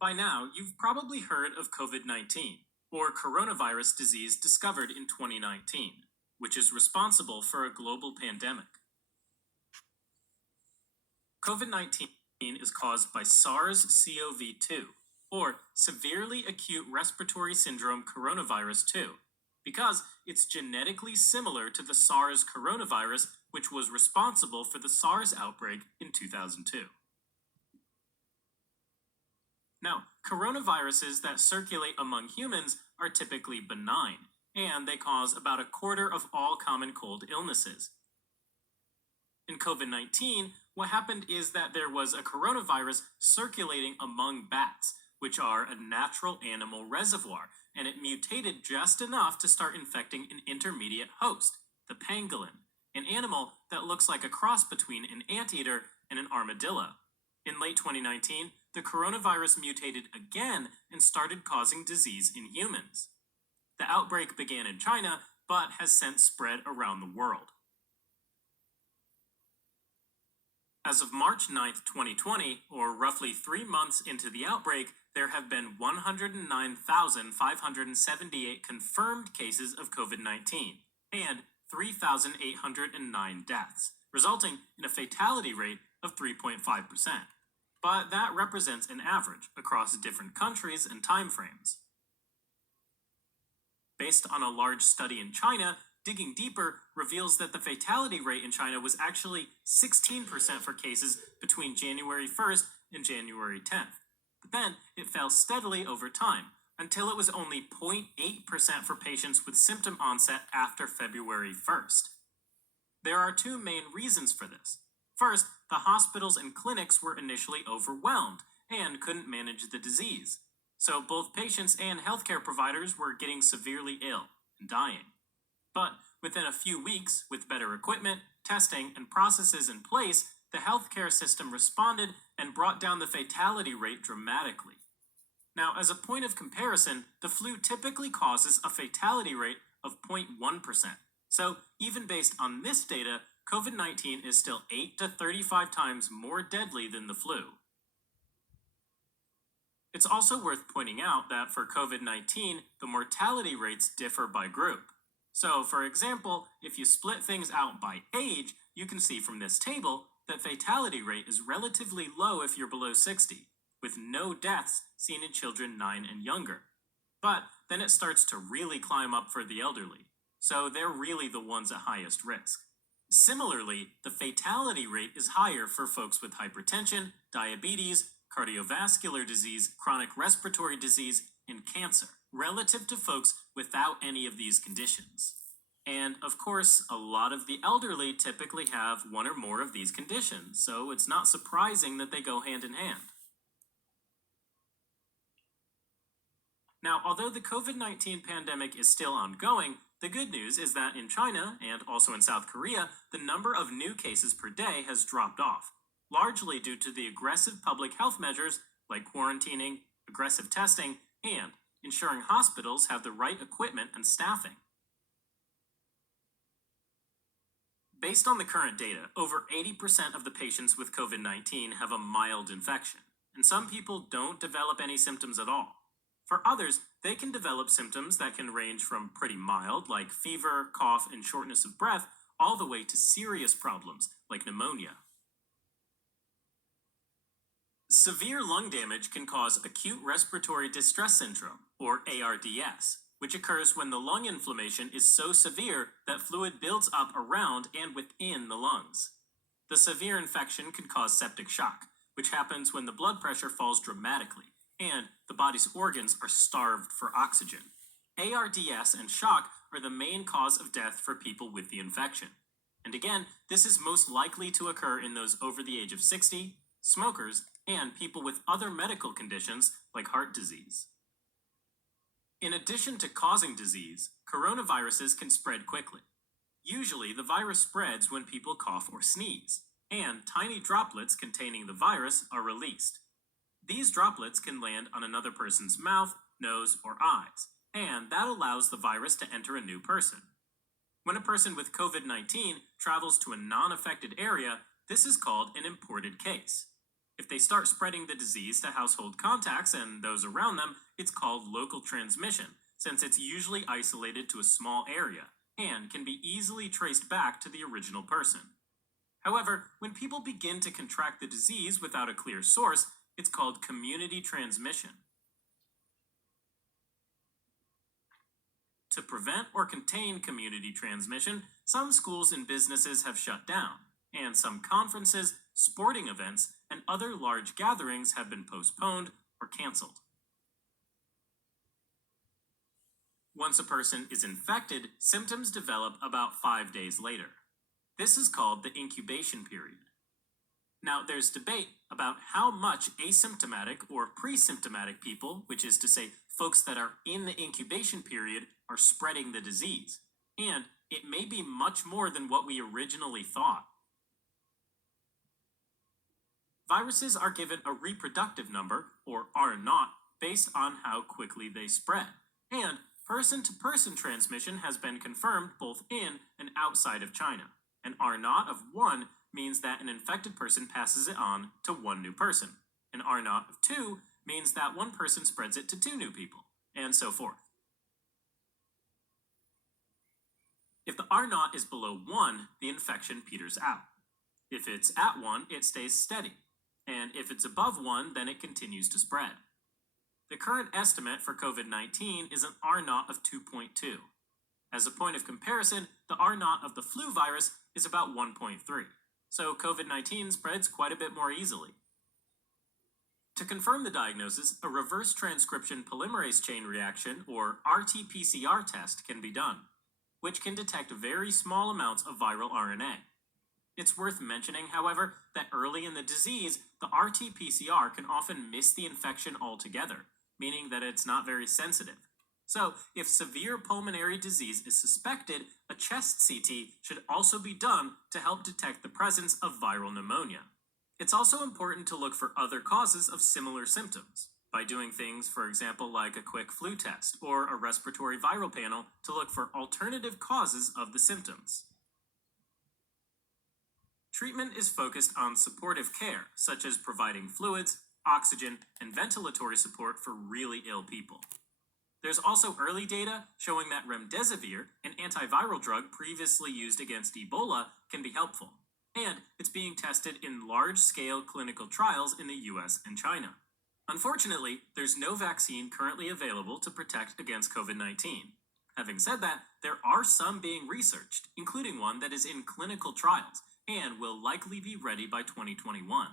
By now, you've probably heard of COVID-19, or coronavirus disease discovered in 2019, which is responsible for a global pandemic. COVID-19 is caused by SARS-CoV-2, or Severely Acute Respiratory Syndrome Coronavirus 2, because it's genetically similar to the SARS coronavirus, which was responsible for the SARS outbreak in 2002. Now, coronaviruses that circulate among humans are typically benign, and they cause about a quarter of all common cold illnesses. In COVID-19, what happened is that there was a coronavirus circulating among bats, which are a natural animal reservoir, and it mutated just enough to start infecting an intermediate host, the pangolin, an animal that looks like a cross between an anteater and an armadillo. In late 2019, the coronavirus mutated again and started causing disease in humans. The outbreak began in China, but has since spread around the world. As of March 9th, 2020, or roughly 3 months into the outbreak, there have been 109,578 confirmed cases of COVID-19 and 3,809 deaths, resulting in a fatality rate of 3.5%. But that represents an average across different countries and timeframes. Based on a large study in China, digging deeper reveals that the fatality rate in China was actually 16% for cases between January 1st and January 10th. But then it fell steadily over time, until it was only 0.8% for patients with symptom onset after February 1st. There are two main reasons for this. First, the hospitals and clinics were initially overwhelmed and couldn't manage the disease. So both patients and healthcare providers were getting severely ill and dying. But within a few weeks, with better equipment, testing, and processes in place, the healthcare system responded and brought down the fatality rate dramatically. Now, as a point of comparison, the flu typically causes a fatality rate of 0.1%. So even based on this data, COVID-19 is still 8 to 35 times more deadly than the flu. It's also worth pointing out that for COVID-19, the mortality rates differ by group. So, for example, if you split things out by age, you can see from this table that fatality rate is relatively low if you're below 60, with no deaths seen in children 9 and younger. But then it starts to really climb up for the elderly, so they're really the ones at highest risk. Similarly, the fatality rate is higher for folks with hypertension, diabetes, cardiovascular disease, chronic respiratory disease, and cancer, relative to folks without any of these conditions. And of course, a lot of the elderly typically have one or more of these conditions, so it's not surprising that they go hand in hand. Now, although the COVID-19 pandemic is still ongoing, the good news is that in China, and also in South Korea, the number of new cases per day has dropped off, largely due to the aggressive public health measures like quarantining, aggressive testing, and ensuring hospitals have the right equipment and staffing. Based on the current data, over 80% of the patients with COVID-19 have a mild infection, and some people don't develop any symptoms at all. For others, they can develop symptoms that can range from pretty mild, like fever, cough, and shortness of breath, all the way to serious problems, like pneumonia. Severe lung damage can cause acute respiratory distress syndrome, or ARDS, which occurs when the lung inflammation is so severe that fluid builds up around and within the lungs. The severe infection can cause septic shock, which happens when the blood pressure falls dramatically, and the body's organs are starved for oxygen. ARDS and shock are the main cause of death for people with the infection. And again, this is most likely to occur in those over the age of 60, smokers, and people with other medical conditions like heart disease. In addition to causing disease, coronaviruses can spread quickly. Usually, the virus spreads when people cough or sneeze, and tiny droplets containing the virus are released. These droplets can land on another person's mouth, nose, or eyes, and that allows the virus to enter a new person. When a person with COVID-19 travels to a non-affected area, this is called an imported case. If they start spreading the disease to household contacts and those around them, it's called local transmission, since it's usually isolated to a small area and can be easily traced back to the original person. However, when people begin to contract the disease without a clear source, it's called community transmission. To prevent or contain community transmission, some schools and businesses have shut down, and some conferences, sporting events, and other large gatherings have been postponed or canceled. Once a person is infected, symptoms develop about 5 days later. This is called the incubation period. Now, there's debate about how much asymptomatic or pre-symptomatic people, which is to say, folks that are in the incubation period, are spreading the disease. And it may be much more than what we originally thought. Viruses are given a reproductive number, or R0, based on how quickly they spread. And person-to-person transmission has been confirmed both in and outside of China. An R0 of 1 means that an infected person passes it on to one new person. An R0 of 2 means that one person spreads it to 2 new people, and so forth. If the R0 is below 1, the infection peters out. If it's at 1, it stays steady. And if it's above 1, then it continues to spread. The current estimate for COVID-19 is an R0 of 2.2. As a point of comparison, the R0 of the flu virus is about 1.3. So COVID-19 spreads quite a bit more easily. To confirm the diagnosis, a reverse transcription polymerase chain reaction, or RT-PCR test, can be done, which can detect very small amounts of viral RNA. It's worth mentioning, however, that early in the disease, the RT-PCR can often miss the infection altogether, meaning that it's not very sensitive. So, if severe pulmonary disease is suspected, a chest CT should also be done to help detect the presence of viral pneumonia. It's also important to look for other causes of similar symptoms, by doing things, for example, like a quick flu test or a respiratory viral panel to look for alternative causes of the symptoms. Treatment is focused on supportive care, such as providing fluids, oxygen, and ventilatory support for really ill people. There's also early data showing that remdesivir, an antiviral drug previously used against Ebola, can be helpful, and it's being tested in large-scale clinical trials in the US and China. Unfortunately, there's no vaccine currently available to protect against COVID-19. Having said that, there are some being researched, including one that is in clinical trials and will likely be ready by 2021.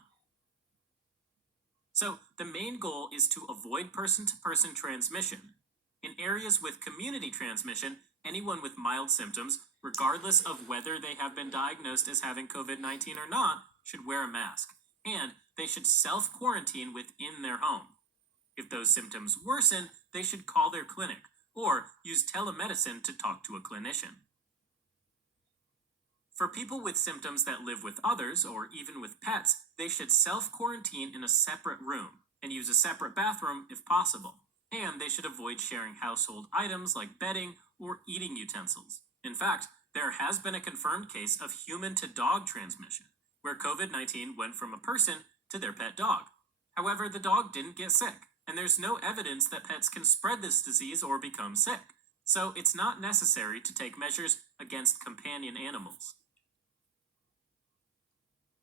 So, the main goal is to avoid person-to-person transmission. In areas with community transmission, anyone with mild symptoms, regardless of whether they have been diagnosed as having COVID-19 or not, should wear a mask, and they should self-quarantine within their home. If those symptoms worsen, they should call their clinic, or use telemedicine to talk to a clinician. For people with symptoms that live with others, or even with pets, they should self-quarantine in a separate room, and use a separate bathroom if possible. And they should avoid sharing household items like bedding or eating utensils. In fact, there has been a confirmed case of human-to-dog transmission, where COVID-19 went from a person to their pet dog. However, the dog didn't get sick, and there's no evidence that pets can spread this disease or become sick. So it's not necessary to take measures against companion animals.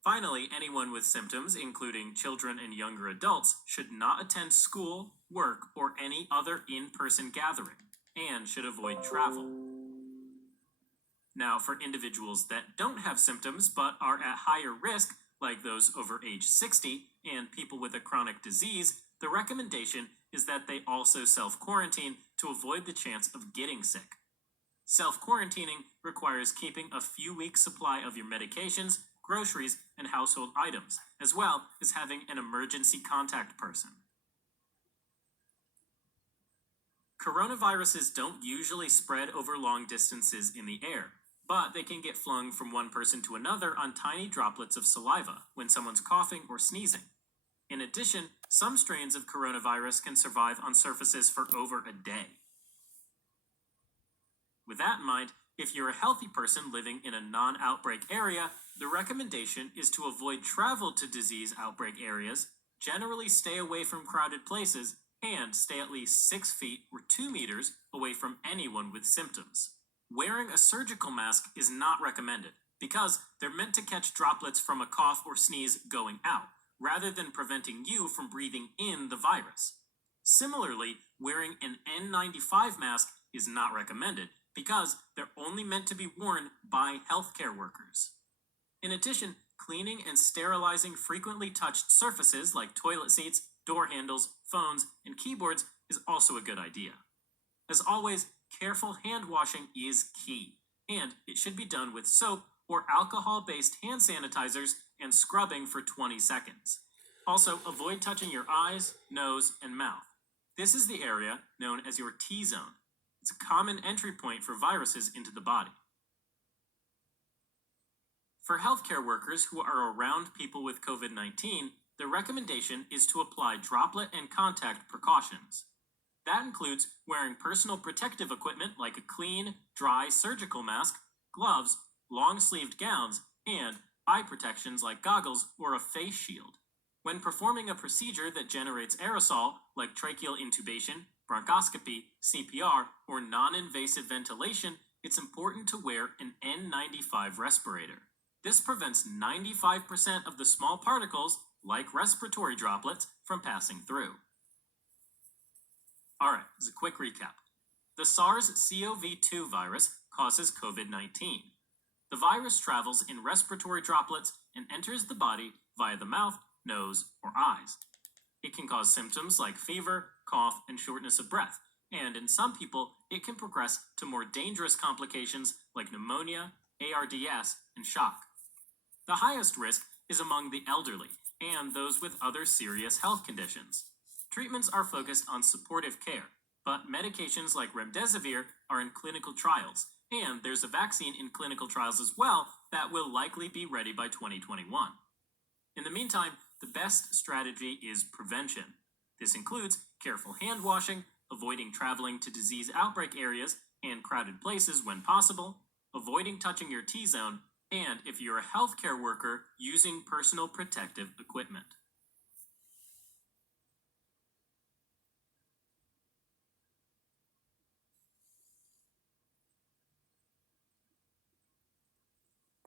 Finally, anyone with symptoms, including children and younger adults, should not attend school, work, or any other in-person gathering, and should avoid travel. Now, for individuals that don't have symptoms but are at higher risk, like those over age 60 and people with a chronic disease, the recommendation is that they also self-quarantine to avoid the chance of getting sick. Self-quarantining requires keeping a few weeks' supply of your medications, groceries, and household items, as well as having an emergency contact person. Coronaviruses don't usually spread over long distances in the air, but they can get flung from one person to another on tiny droplets of saliva when someone's coughing or sneezing. In addition, some strains of coronavirus can survive on surfaces for over a day. With that in mind, if you're a healthy person living in a non-outbreak area, The recommendation is to avoid travel to disease outbreak areas, generally stay away from crowded places, and stay at least 6 feet or 2 meters away from anyone with symptoms. Wearing a surgical mask is not recommended because they're meant to catch droplets from a cough or sneeze going out, rather than preventing you from breathing in the virus. Similarly, wearing an N95 mask is not recommended because they're only meant to be worn by healthcare workers. In addition, cleaning and sterilizing frequently touched surfaces like toilet seats, door handles, phones, and keyboards is also a good idea. As always, careful hand washing is key, and it should be done with soap or alcohol-based hand sanitizers and scrubbing for 20 seconds. Also, avoid touching your eyes, nose, and mouth. This is the area known as your T-zone. It's a common entry point for viruses into the body. For healthcare workers who are around people with COVID-19, the recommendation is to apply droplet and contact precautions. That includes wearing personal protective equipment like a clean, dry surgical mask, gloves, long-sleeved gowns, and eye protections like goggles or a face shield. When performing a procedure that generates aerosol, like tracheal intubation, bronchoscopy, CPR, or non-invasive ventilation, it's important to wear an N95 respirator. This prevents 95% of the small particles, like respiratory droplets, from passing through. Alright, as a quick recap. The SARS-CoV-2 virus causes COVID-19. The virus travels in respiratory droplets and enters the body via the mouth, nose, or eyes. It can cause symptoms like fever, cough, and shortness of breath, and in some people, it can progress to more dangerous complications like pneumonia, ARDS, and shock. The highest risk is among the elderly and those with other serious health conditions. Treatments are focused on supportive care, but medications like remdesivir are in clinical trials, and there's a vaccine in clinical trials as well that will likely be ready by 2021. In the meantime, the best strategy is prevention. This includes careful hand washing, avoiding traveling to disease outbreak areas and crowded places when possible, avoiding touching your T-zone, and if you're a healthcare worker, using personal protective equipment.